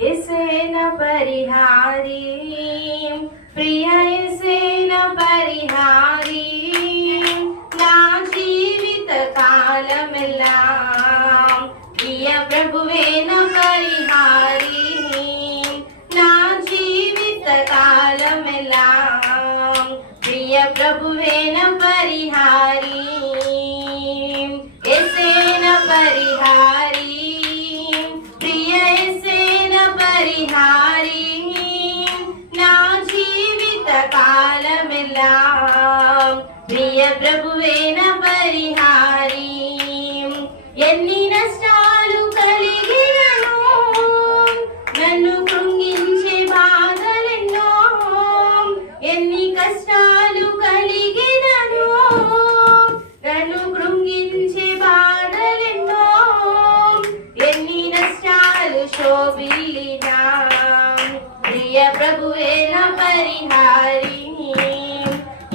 యేసేన పరిహారీ ప్రియ యేసేన పరిహారీ నా జీవిత కాలమెల్లాం ప్రియ ప్రభువేన పరిహారీ నా జీవిత కాలమెల్లాం ప్రియ ప్రభువేన పరిహారీ యేసేన పరిహారీ పరిహారీ నా జీవిత కాలమెల్లాం ప్రియ ప్రభువేన పరిహారీ ఎన్ని నష్టాలు కలిగినను నన్ను కృంగించే బాధలెన్నో ఎన్ని కష్టాలు కలిగినను నన్ను కృంగించే బాధలెన్నో ఎన్ని నష్టాలు శోభిల్లినా ప్రియ ప్రభువేన పరిహారీ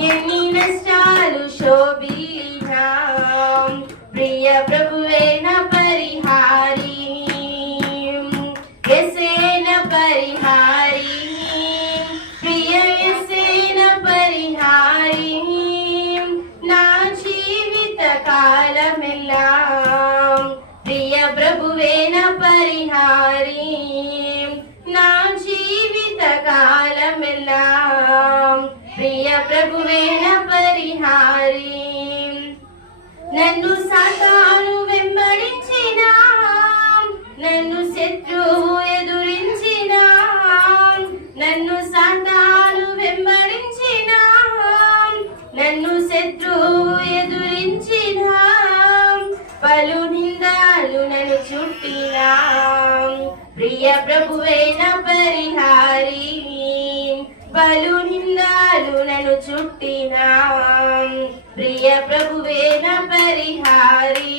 ఎన్ని నష్టాలు శోభిల్లినా ప్రియ ప్రభువేన పరిహారీ యేసేన పరిహారీ ప్రియ యేసేన పరిహారీ నా జీవిత కాలమెల్లాం ప్రియ ప్రభువేన పరిహారీ నా జీవిత కాలమెల్లాం ప్రియ ప్రభువేన పరిహారీ నన్ను సాతాను వెంబడించిన నన్ను శత్రువు ఎదురించిన నన్ను సాతాను వెంబడించిన నన్ను శత్రువు ఎదురించిన పలు నిందాలు నన్ను చుట్టినా ప్రియ ప్రభువేన పరిహారీ పలు నిందాలు నన్ను చుట్టినా ప్రియ ప్రభువేన పరిహారీ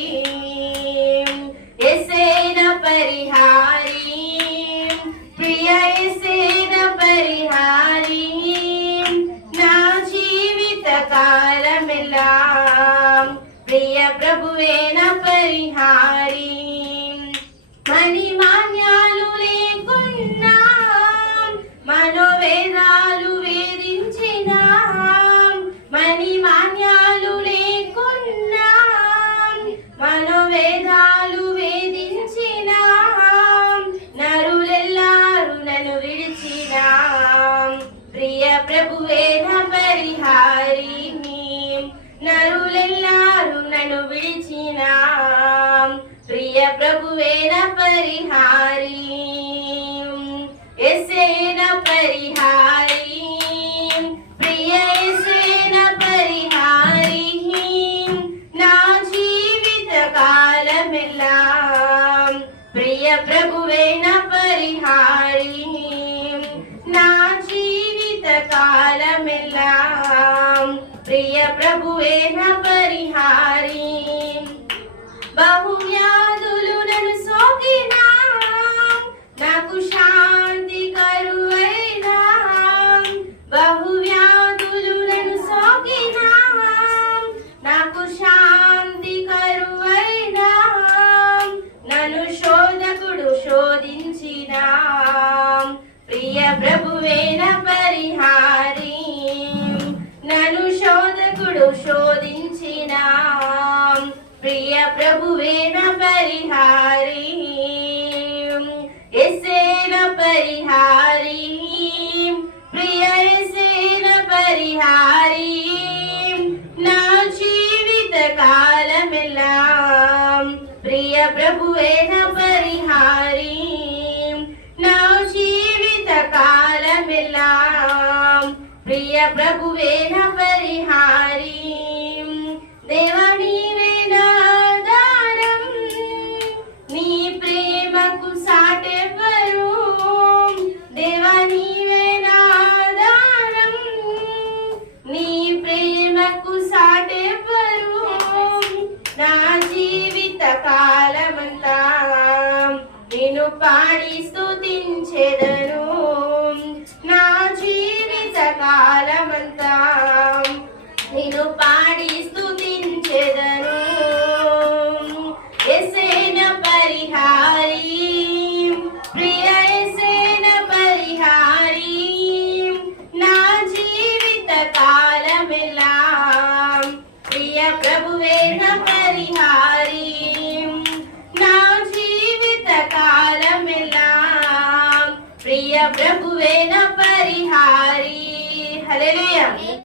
యేసేన పరిహారీ ప్రియ యేసేన పరిహారీ నా జీవిత కాలమెల్లాం ప్రియ ప్రభువేన పరిహారీ మణిమాన్యాలు లేకున్నా మనోవేదాలు వేధించిన మణిమాన్యాలు లేకున్నా మనోవేదాలు వేధించిన నరులెల్లారు నన్ను విడిచిన ప్రియ ప్రభువేన పరిహారీ నరులెల్లారు నన్ను విడిచిన ప్రియ ప్రభువేన పరిహారీ యేసేన పరిహారీ ప్రియ యేసేన పరిహారీ నా జీవిత కాలమెల్లాం ప్రియ ప్రభువేన పరిహారీ నా జీవిత కాలమెల్లాం ప్రియ ప్రభువేన పరిహారీ బహువ్యాధులు నన్ను సోకినా నాకు శాంతి కరువైనా బహువ్యాధులు నన్ను సోకినా నాకు శాంతి కరువైనా నన్ను శోధకుడు శోధించిన ప్రియ ప్రభువేన పరిహారీ నన్ను శోధకుడు శోధించిన ప్రియ ప్రభువేన పరిహారీ యేసేన పరిహారీ ప్రియ యేసేన పరిహారీ నా జీవిత కాలమెల్లాం ప్రియ ప్రభువేన పరిహారీ నా జీవిత కాలమెల్లాం ప్రియ ప్రభువేన పరిహారీ దేవా నీవే నా ఆధారం నీ ప్రేమకు సాటెవ్వరు దేవా నీవే నా ఆధారం నీ ప్రేమకు సాటెవ్వరు నా జీవిత కాలమంతా నిన్ను పాడి స్తుతించెదను నా జీవిత కాలమంతా నిన్ను పాడి ప్రభువేన పరిహారీ నా జీవిత కాలమెల్లా ప్రియ ప్రభువేన పరిహారీ. హల్లెలూయా.